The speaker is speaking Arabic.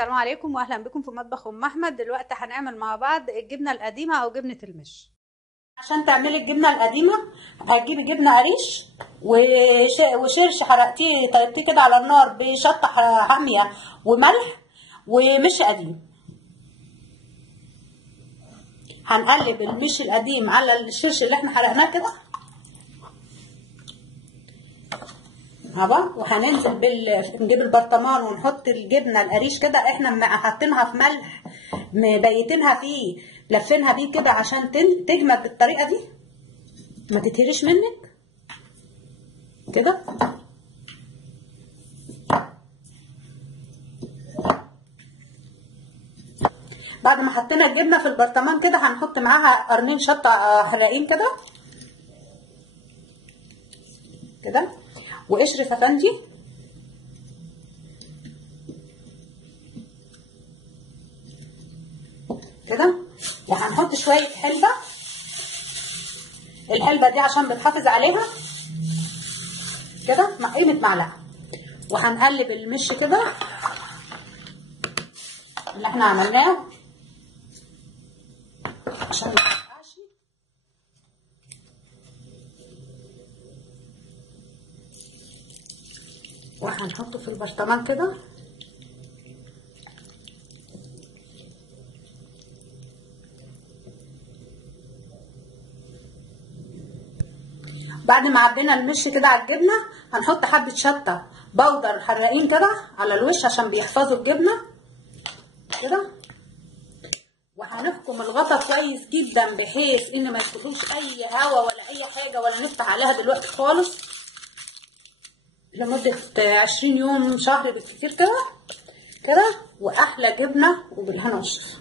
السلام عليكم واهلا بكم في مطبخ ام احمد. دلوقتي هنعمل مع بعض الجبنه القديمه او جبنه المش. عشان تعملي الجبنه القديمه هتجيبي جبنه قريش وشرش حرقتيه طيبتيه كده على النار بشطه حاميه وملح ومش قديم. هنقلب المش القديم على الشرش اللي احنا حرقناه كده وهننزل نجيب البرطمان ونحط الجبنه القريش كده، احنا حاطينها في ملح مبيتينها فيه لفينها بيه كده عشان تجمد بالطريقه دي ما تتهريش منك كده. بعد ما حطينا الجبنه في البرطمان كده هنحط معاها قرنين شطه حراقين كده كده وقشر ففندي كده، وهنحط شويه حلبه. الحلبه دي عشان بتحافظ عليها كده مع قيمه معلقه. وهنقلب المش كده اللي احنا عملناه عشان ما يتقطعش. وهنحطه في البرطمان كده بعد ما عبينا المش كده على الجبنه هنحط حبه شطه بودر حراقين كده على الوش عشان بيحفظوا الجبنه كده. وهنحكم الغطا كويس جدا بحيث ان ما يدخلوش اي هواء ولا اي حاجه ولا نفتح عليها دلوقتي خالص لمده 20 يوم شهر بالكتير كده كده. واحلى جبنه وبالهنا والشفا.